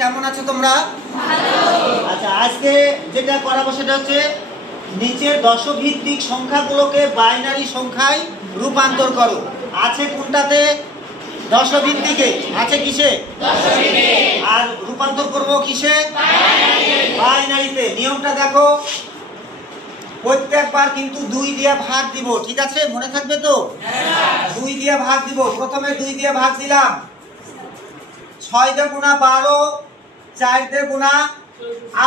কেমন আছো তোমরা? আচ্ছা, আজকে যেটা করাবো সেটা হচ্ছে নিচের দশভিত্তিক সংখ্যাগুলোকে বাইনারি সংখ্যায় রূপান্তর করো। আছে কোনটাতে? দশভিত্তিকে। আছে কিসে? আর রূপান্তর করব কিসে? বাইনারিতে। নিয়মটা দেখো, প্রত্যেকবার কিন্তু 2 দিয়ে ভাগ দিব, ঠিক আছে? মনে থাকবে তো? 2 দিয়ে ভাগ দিব। প্রথমে 2 দিয়ে ভাগ দিলাম। 6 দিয়ে গুণা 12, 4 দিয়ে গুণা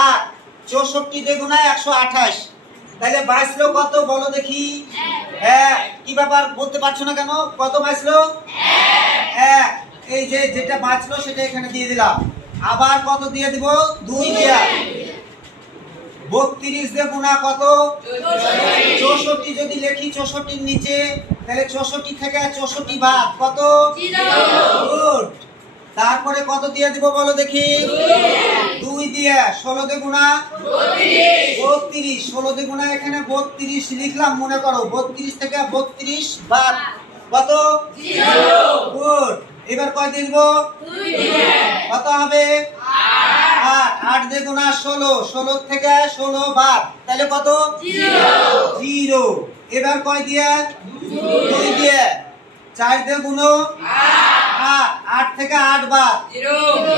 8, 64 দিয়ে গুণা 128। তাহলে বাঁচলো কত বলো দেখি? 1। কি ব্যাপার বলতে পারছো না কেন? কত বাঁচলো? 1। এই যে যেটা বাঁচলো সেটা এখানে দিয়ে দিলাম। আবার কত দিয়ে দিব? 2 দিয়ে। 32 দিয়ে গুণা কত? 64 যদি লিখি 64 নিচে, তাহলে 64 থেকে 64 বাদ কত? 0। গুড। তারপরে কত দিয়ে দিব বলো দেখি? 2 দিয়ে। 16 দিয়ে গুণা 32। 16 দিয়ে গুণা এখানে 32 লিখলাম, মনে করো। 32 থেকে 32 বাদ কত? 0। গুড। এবার কয় দিয়ে দিব? 2 দিয়ে। কত হবে? 8। 8 দিয়ে গুণা 16। 16 থেকে 16 বাদ, তাহলে কত? 0। এবার কয় দিয়ে? 2 দিয়ে। 4 দিয়ে গুণো 8। 8 থেকে 8 বাদ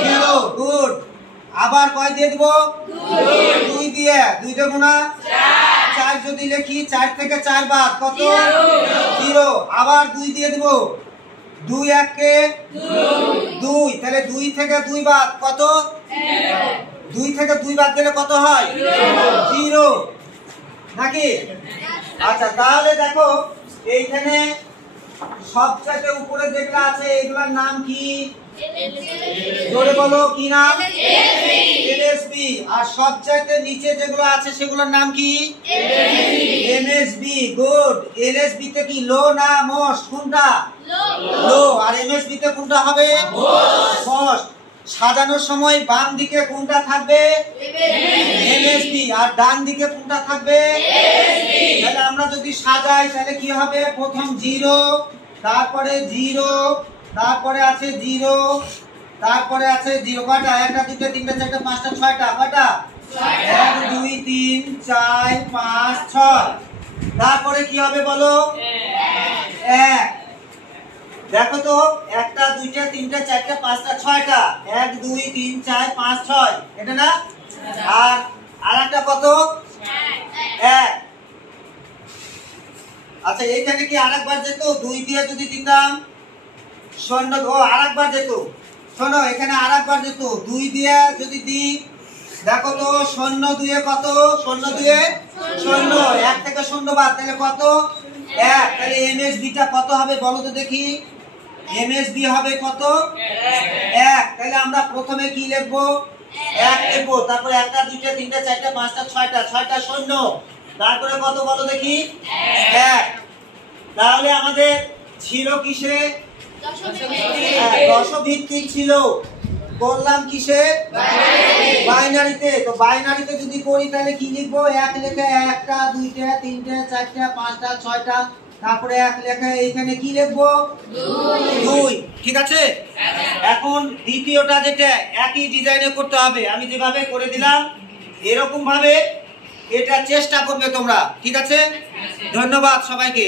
0। গুড। আবার কয় দিয়ে দিব? 2 দিয়ে। 2 দিয়ে গুণা 4 যদি লিখি 4 থেকে 4 বাদ কত? 0। আবার 2 দিয়ে দিব। 2 1 কে 2, তাহলে 2 থেকে 2 বাদ কত? 2 থেকে 2 বাদ দিলে কত হয়? 0 নাকি? আচ্ছা, তাহলে দেখো এইখানে সবচেয়ে উপরে যেগুলো আছে এগুলোর নাম কি? জোরে বলো, কি নাম? এলএসবি। আর সবচেয়ে নিচে যেগুলো আছে সেগুলোর নাম কি? এমএসবি। গুড। এলএসবি তে কি লো না মোস্ট? কোনটা? লো। আর এমএসবি তে কোনটা হবে? মোস্ট। সাজানোর সময় বাম দিকে কোনটা থাকবে? এমএসবি। আর ডান দিকে কোনটা থাকবে? তাহলে আমরা যদি সাজাই তাহলে কি হবে? প্রথম 0, তারপরে 0, তারপরে আছে 0, তারপরে আছে 0। কয়টা? 1 2 3 4 5 6টা। কয়টা? 1 2 3 4 5 6। তারপরে কি হবে বলো? 1। দেখো তো, 1 2 3 4 5 6টা। 1 2 3 4 5 6, এটা না? আর আরেকটা কত? 1। আচ্ছা, এইখানে কি আরেকবার যেত? 2 দিয়ে যদি দিতাম শূন্য, ও আরেকবার যেত। শোনো, এখানে আরেকবার যেত। 2 দিয়ে যদি দিই, দেখো তো, 0 2 কত? 0 2 0। 1 থেকে 0 বাদ, তাহলে কত? 1। তাহলে এমএসবিটা কত হবে বলো তো দেখি? এমএসবি হবে কত? 1। তাহলে আমরা প্রথমে কি লিখবো? 1 লিখবো। তারপরে 1 2 3 4 5 6টা। 6টা 0। তারপরে কত বলো দেখি? 1। তাহলে আমাদের ছিল কিসে? দশভিত্তিক ছিল। করলাম কিসে? বাইনারিতে। তো বাইনারিতে যদি করি তাহলে কি লিখবো? 1 লেখা 1টা 2টা 3টা 4টা 5টা 6টা, তারপরে 1 লেখা এইখানে কি লিখবো? 2। ঠিক আছে? এখন দ্বিতীয়টা যেটা একই ডিজাইনে করতে হবে, আমি যেভাবে করে দিলাম এরকম ভাবে এটা চেষ্টা করবে তোমরা। ঠিক আছে? ধন্যবাদ সবাইকে।